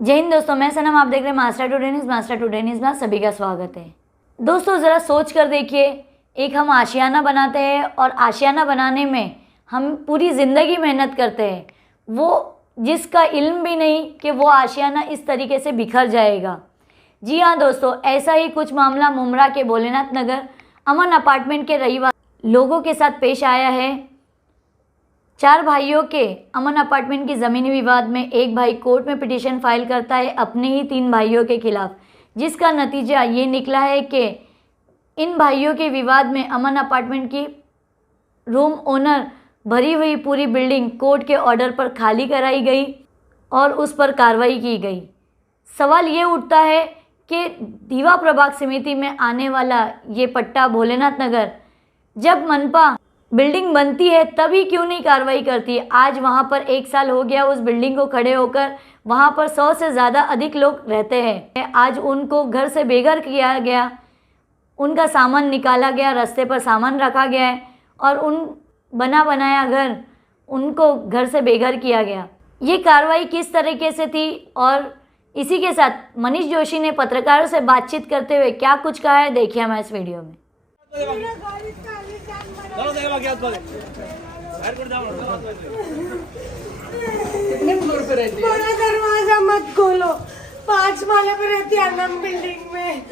जय हिंद दोस्तों, मैं सनम, आप देख रहे हैं मास्टर टुडे न्यूज़ में सभी का स्वागत है। दोस्तों ज़रा सोच कर देखिए, एक हम आशियाना बनाते हैं और आशियाना बनाने में हम पूरी ज़िंदगी मेहनत करते हैं, वो जिसका इल्म भी नहीं कि वो आशियाना इस तरीके से बिखर जाएगा। जी हाँ दोस्तों, ऐसा ही कुछ मामला मुमरा के भोलेनाथ नगर अमन अपार्टमेंट के रहीवासी लोगों के साथ पेश आया है। 4 भाइयों के अमन अपार्टमेंट की ज़मीनी विवाद में एक भाई कोर्ट में पिटीशन फाइल करता है अपने ही 3 भाइयों के खिलाफ, जिसका नतीजा ये निकला है कि इन भाइयों के विवाद में अमन अपार्टमेंट की रूम ओनर भरी हुई पूरी बिल्डिंग कोर्ट के ऑर्डर पर खाली कराई गई और उस पर कार्रवाई की गई। सवाल ये उठता है कि दीवा प्रभाग समिति में आने वाला ये पट्टा भोलेनाथ नगर जब मनपा बिल्डिंग बनती है तभी क्यों नहीं कार्रवाई करती। आज वहाँ पर 1 साल हो गया उस बिल्डिंग को खड़े होकर, वहाँ पर 100 से ज़्यादा अधिक लोग रहते हैं। आज उनको घर से बेघर किया गया, उनका सामान निकाला गया, रास्ते पर सामान रखा गया है और उन बना बनाया घर उनको घर से बेघर किया गया। ये कार्रवाई किस तरीके से थी और इसी के साथ मनीष जोशी ने पत्रकारों से बातचीत करते हुए क्या कुछ कहा है, देखिए हमारे इस वीडियो में। बड़ा दरवाजा मत खोलो, 5 माले पे रहती है आनंद बिल्डिंग में।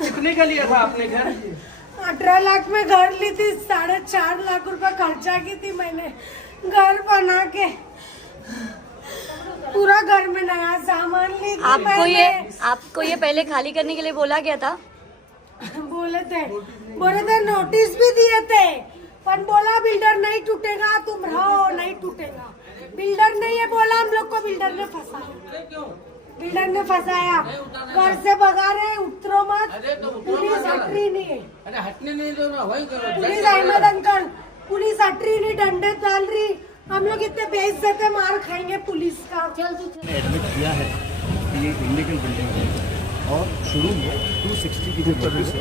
कितने का लिया था आपने घर? 18 लाख में घर ली थी, 4.5 लाख रुपए खर्चा की थी मैंने घर बना के। पूरा घर में नया सामान ली थी। आपको ये पहले खाली करने के लिए बोला गया था? बोले थे नोटिस भी दिए थे, पर बोला बिल्डर नहीं टूटेगा, तुम रहो, नहीं टूटेगा। बिल्डर ने ये बोला, हम लोग को बिल्डर ने फंसाया। घर से भगा रहे, उतरो मत, पुलिस हट रही नहीं। अरे हटने नहीं दो ना, वही करो। पुलिस अहमद अंकल, पुलिस हट रही नहीं, डंडे डाल रही। हम लोग इतने बेइज्जत है, मार खाएंगे पुलिस का। एडमिट किया है कि ये इलीगल बिल्डिंग है और शुरू में 260 की जो नोटिस है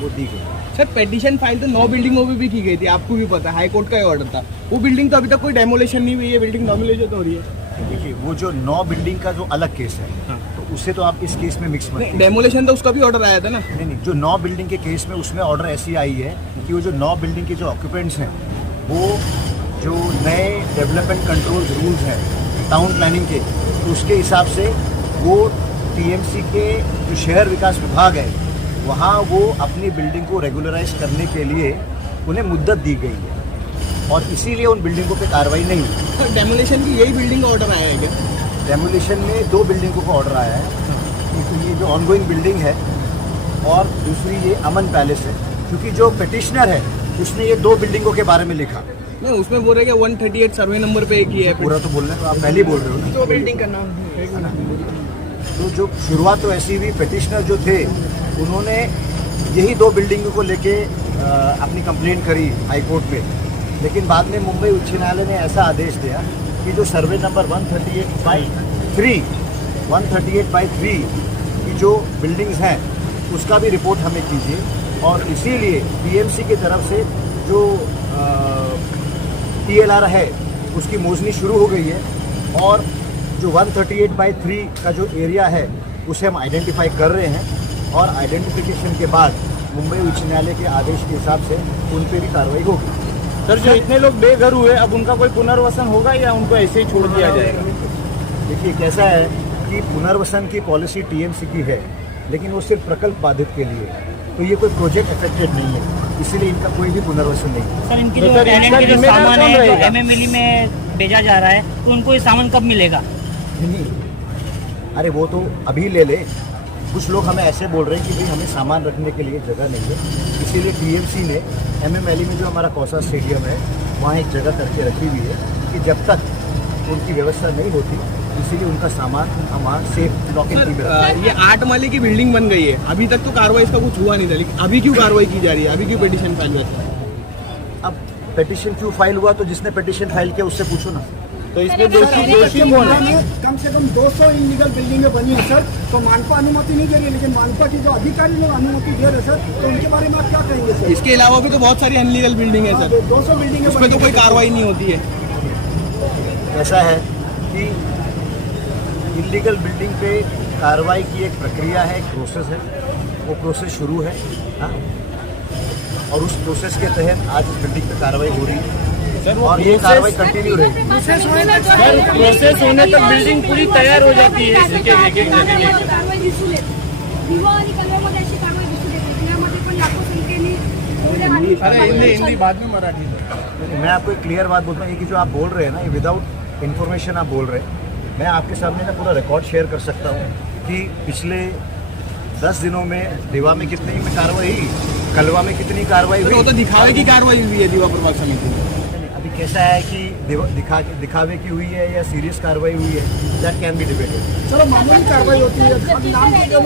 वो दी गई। सर पेटिशन फाइल तो 9 बिल्डिंगों में भी की गई थी, आपको भी पता है, हाई कोर्ट का ही ऑर्डर था। वो बिल्डिंग तो अभी तक कोई डेमोलेशन नहीं हुई है, बिल्डिंग नॉमिनेशन तो हो रही है। देखिए वो जो 9 बिल्डिंग का जो अलग केस है, तो उसे तो आप इस केस में मिक्स मत कीजिए। डेमोलेशन तो उसका भी ऑर्डर आया था ना? नहीं, जो 9 बिल्डिंग के केस में उसमें ऑर्डर ऐसी आई है कि वो जो 9 बिल्डिंग के जो ऑक्यूपेंट्स हैं वो जो नए डेवलपमेंट कंट्रोल रूल्स हैं टाउन प्लानिंग के, तो उसके हिसाब से वो टीएमसी के जो शहर विकास विभाग है वहाँ वो अपनी बिल्डिंग को रेगुलराइज करने के लिए उन्हें मुद्दत दी गई है और इसीलिए उन बिल्डिंगों पे कार्रवाई नहीं हुई। डेमोलेशन की यही बिल्डिंग का ऑर्डर आया है क्या? डेमोलिशन में 2 बिल्डिंगों का ऑर्डर आया है, क्योंकि ये जो ऑनगोइंग बिल्डिंग है और दूसरी ये अमन पैलेस है, क्योंकि जो पिटिशनर है उसने ये 2 बिल्डिंगों के बारे में लिखा। नहीं, उसमें बोल रहे कि 138 सर्वे नंबर पे एक ही है। पूरा तो बोल रहे हैं, तो आप पहले ही बोल रहे हो ना। 2 बिल्डिंग का नाम है ना। तो जो शुरुआत तो ऐसी हुई, पिटिशनर जो थे उन्होंने यही 2 बिल्डिंगों को लेके अपनी कंप्लेंट करी हाई कोर्ट में, लेकिन बाद में मुंबई उच्च न्यायालय ने ऐसा आदेश दिया कि जो सर्वे नंबर 138/3 की जो बिल्डिंग्स हैं उसका भी रिपोर्ट हमें कीजिए और इसीलिए टीएमसी की तरफ से जो TLR है उसकी मोजनी शुरू हो गई है और जो 138/3 का जो एरिया है उसे हम आइडेंटिफाई कर रहे हैं और आइडेंटिफिकेशन के बाद मुंबई उच्च न्यायालय के आदेश के हिसाब से उन पर भी कार्रवाई होगी। सर, जो इतने लोग बेघर हुए अब उनका कोई पुनर्वसन होगा या उनको ऐसे ही छोड़ दिया जाएगा? देखिए कैसा है कि पुनर्वसन की पॉलिसी टीएमसी की है, लेकिन वो सिर्फ प्रकल्प बाधित के लिए है, तो ये कोई प्रोजेक्ट अफेक्टेड नहीं है, इसीलिए इनका कोई भी पुनर्वसन नहीं है। सर, इनकी जो टेनेंट के जो सामान है एमएमएलई में भेजा जा रहा है, तो उनको ये सामान कब मिलेगा? नहीं, अरे वो तो अभी ले ले। कुछ लोग हमें ऐसे बोल रहे हैं कि भाई हमें सामान रखने के लिए जगह नहीं है, इसीलिए टीएमसी ने एमएमएलई में जो हमारा कौसा स्टेडियम है वहाँ एक जगह करके रखी हुई है कि जब तक उनकी व्यवस्था नहीं होती, इसीलिए उनका सामान हम वहाँ सेफ लॉकिंग की। ये 8 माले की बिल्डिंग बन गई है, अभी तक तो कार्रवाई इसका कुछ हुआ नहीं था, लेकिन अभी क्यों कार्रवाई की जा रही है? अभी क्यों पिटीशन फाइल हुआ? अब पिटीशन क्यों फाइल हुआ तो जिसने पिटीशन फाइल किया उससे पूछो ना। तो इसमें दोषी कौन है? कम से कम 200 इलीगल बिल्डिंगें बनी है सर, तो मानपा अनुमति नहीं दे रही है, लेकिन मानपा की जो अधिकारी लोग अनुमति दे रहे सर, तो उनके बारे में आप क्या कहेंगे सर? इसके अलावा भी तो बहुत सारी अनलीगल बिल्डिंग है सर, 200 बिल्डिंगें, उसमें तो कोई कार्रवाई नहीं होती है। ऐसा है कि इलीगल बिल्डिंग पे कार्रवाई की एक प्रक्रिया है, एक प्रोसेस है, वो प्रोसेस शुरू है। हाँ? और उस प्रोसेस के तहत आज इस बिल्डिंग पे कार्रवाई हो रही है और ये कार्रवाई कंटिन्यू रहेगी। प्रोसेस होने तक बिल्डिंग पूरी तैयार हो जाती है। कारवाई दिसून येते दिवा आणि कलरमध्ये अशी कारवाई दिसून येते पुण्यामध्ये पण लाखो संख्येने हिंदी बाद में मराठी मैं आपको एक क्लियर बात बोलता हूँ, ये कि जो आप बोल रहे हैं ना, ये विदाउट इन्फॉर्मेशन आप बोल रहे हैं। मैं आपके सामने ना पूरा रिकॉर्ड शेयर कर सकता हूँ कि पिछले 10 दिनों में दीवा में कितनी में कार्रवाई हुई, कलवा में कितनी कार्रवाई वो हुई। तो दिखावे की कार्रवाई हुई है दीवा प्रभाग समिति में। अभी कैसा है कि दिखावे की हुई है या सीरियस कार्रवाई हुई है, दैट कैन बी डिबेटेड। चलो मामूली कार्रवाई होती है, अब नाम के लोग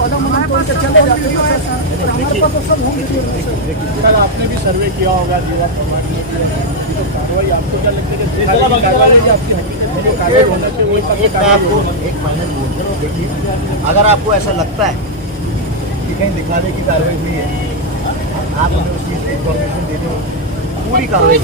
कदम उन्हें तोड़ के चले जाते हैं सर, हमारे पास तो सब होंगे सर। सर आपने भी सर्वे किया होगा दीवा प्रभाग में, तो कार्रवाई आपको क्या लगता है कि कार्रवाई आपकी हकीकत में जो कार्रवाई होना चाहिए वही एक मैं आपको एक फाइनल बोल रहा हूँ, देखिए अगर आपको ऐसा लगता है कि कहीं दिखावे की कार्रवाई हुई है, आप हमें उस चीज़ की इन्फॉर्मेशन दे दो, पूरी कार्रवाई